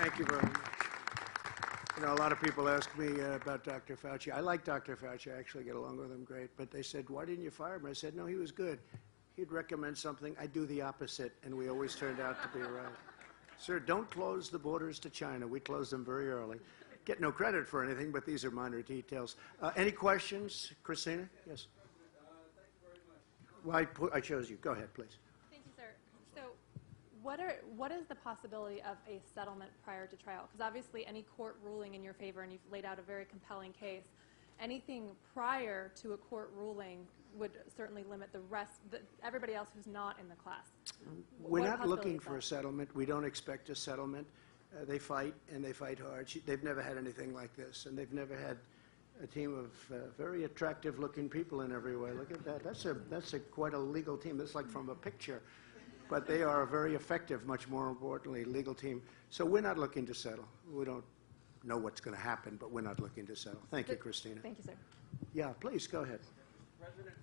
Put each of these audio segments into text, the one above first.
Thank you very much. You know, a lot of people ask me about Dr. Fauci. I like Dr. Fauci. I actually get along with him great. But they said, why didn't you fire him? I said, no, he was good. He'd recommend something. I do the opposite, and we always turned out to be right. Sir, don't close the borders to China. We closed them very early. Get no credit for anything, but these are minor details. Any questions? Christina? Yes. Thank you very much. Well, I chose you. Go ahead, please. Thank you, sir. So what is the possibility of a settlement prior to trial? Because obviously any court ruling in your favor, and you've laid out a very compelling case, anything prior to a court ruling would certainly limit everybody else who's not in the class. We're not looking for a settlement. We don't expect a settlement. They fight, and they fight hard. They've never had anything like this, and they've never had a team of very attractive-looking people in every way. Look at that. That's quite a legal team. That's like from a picture. But they are a very effective, much more importantly, legal team. So we're not looking to settle. We don't know what's going to happen, but we're not looking to settle. Thank you, Christina. Thank you, sir. Yeah, please, go ahead. President.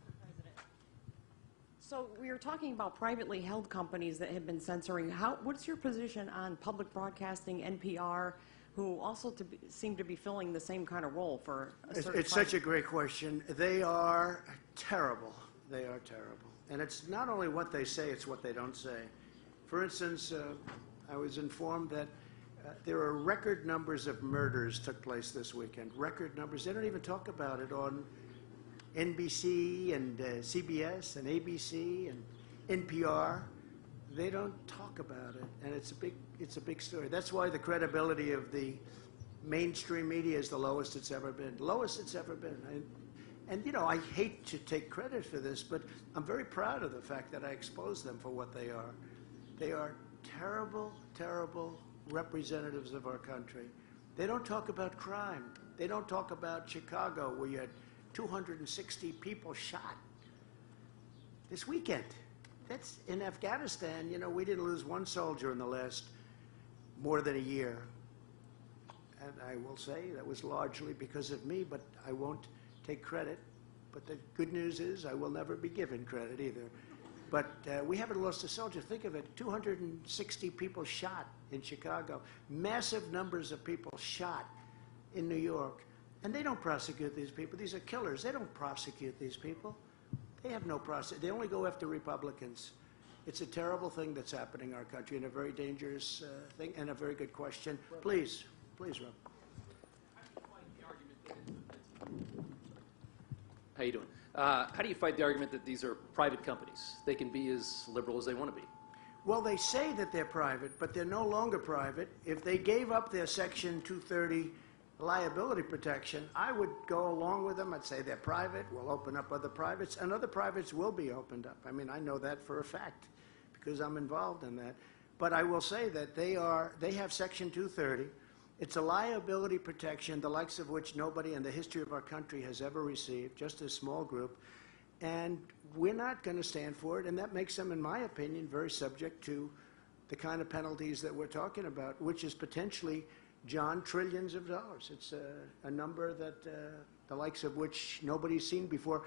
So we were talking about privately held companies that have been censoring. What's your position on public broadcasting, NPR, who also seem to be filling the same kind of role for a certain It's such a great question. They are terrible. They are terrible. And it's not only what they say, it's what they don't say. For instance, I was informed that there are record numbers of murders took place this weekend. Record numbers. They don't even talk about it on NBC and CBS and ABC and NPR. They don't talk about it, and it's a big story. That's why the credibility of the mainstream media is the lowest it's ever been. Lowest it's ever been. And you know, I hate to take credit for this, but I'm very proud of the fact that I exposed them for what they are. They are terrible, terrible representatives of our country. They don't talk about crime. They don't talk about Chicago, where you had 260 people shot this weekend. That's in Afghanistan. You know, we didn't lose one soldier in the last more than a year. And I will say that was largely because of me, but I won't take credit. But the good news is I will never be given credit either. But we haven't lost a soldier. Think of it, 260 people shot in Chicago. Massive numbers of people shot in New York. And they don't prosecute these people. These are killers. They don't prosecute these people. They have no process. They only go after Republicans. It's a terrible thing that's happening in our country, and a very dangerous thing, and a very good question. Please, please, Rob. How you doing? How do you fight the argument that these are private companies? They can be as liberal as they want to be. Well, they say that they're private, but they're no longer private. If they gave up their Section 230 liability protection, I would go along with them. I'd say they're private. We'll open up other privates, and other privates will be opened up. I mean, I know that for a fact because I'm involved in that. But I will say that they have Section 230. It's a liability protection, the likes of which nobody in the history of our country has ever received, just a small group. And we're not going to stand for it, and that makes them, in my opinion, very subject to the kind of penalties that we're talking about, which is potentially, John, trillions of dollars. It's a number that the likes of which nobody's seen before.